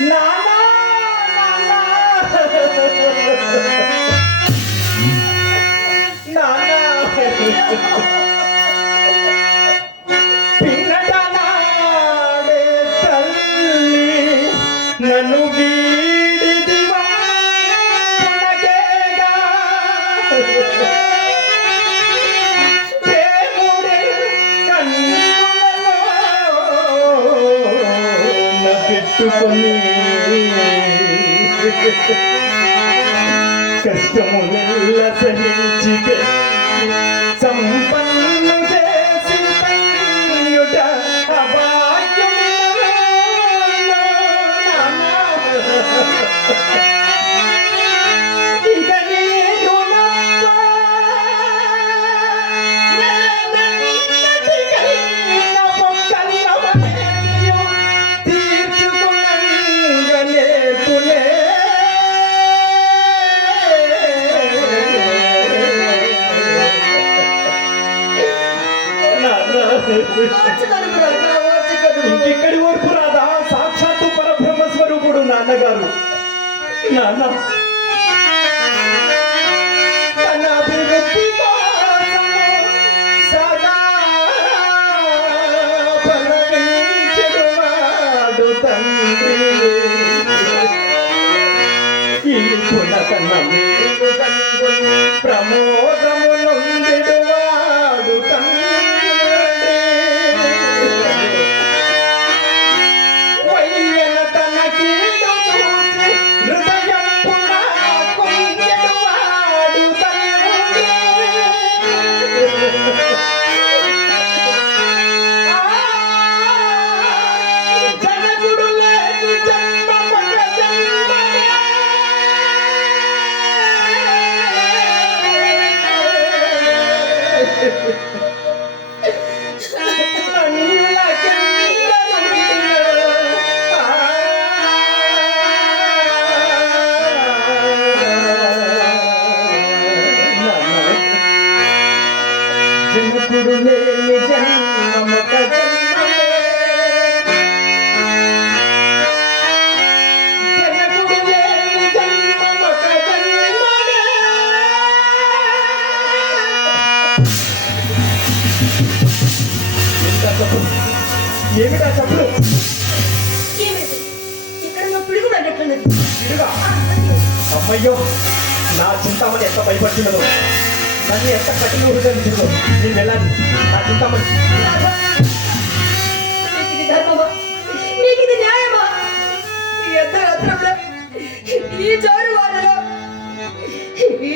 నానా పిల్లటనాడే తల్లి నన్ను వీడిదివా కొనగేగా నా పెట్టుకొని కష్టములెల్ల సహించి సంపన్ను చేసి తన్యుట అభాగ్యుడిలో ఇంకెక్కడి వరకు రాదా? సాక్షాత్తు పరబ్రహ్మ స్వరూపుడు నాన్నగారు. నాన్న. తన అభివృద్ధి కోసము సదా పలవించెడువాడు తండ్రి. ఈ కుల కన్న ప్రమోదము జనకుడు లేని జన్మమొక ఏంటా చెప్పులు? ఏమిటా? చెప్పులు అమ్మయ్యో నా చింతామణి ఎంత భయపడుతున్నదో. నన్ను ఎంత కఠిన హృదయించిందో నేను వెళ్ళాలి. నా చింతామణి? ఈ జారు వానలో, ఈ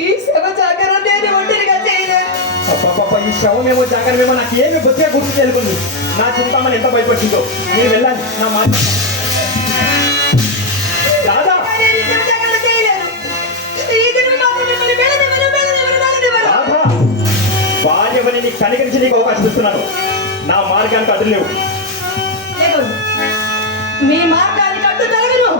అబ్బాబ్బా ఈ శవమేమో జాగరమేమో నాకు ఏమి బొత్తిగా గుర్తు తెలుకుంది నా చింతామణి ఎంత భయపడుతుందో నేను వెళ్ళాలి. నా మాట దాదా శవ భార్యమని నీకు కనికరించి నీకు అవకాశం ఇస్తున్నాను. నా మార్గానికి అడ్డులేవు లేవు. మీ మార్గానికి అడ్డు తొలగను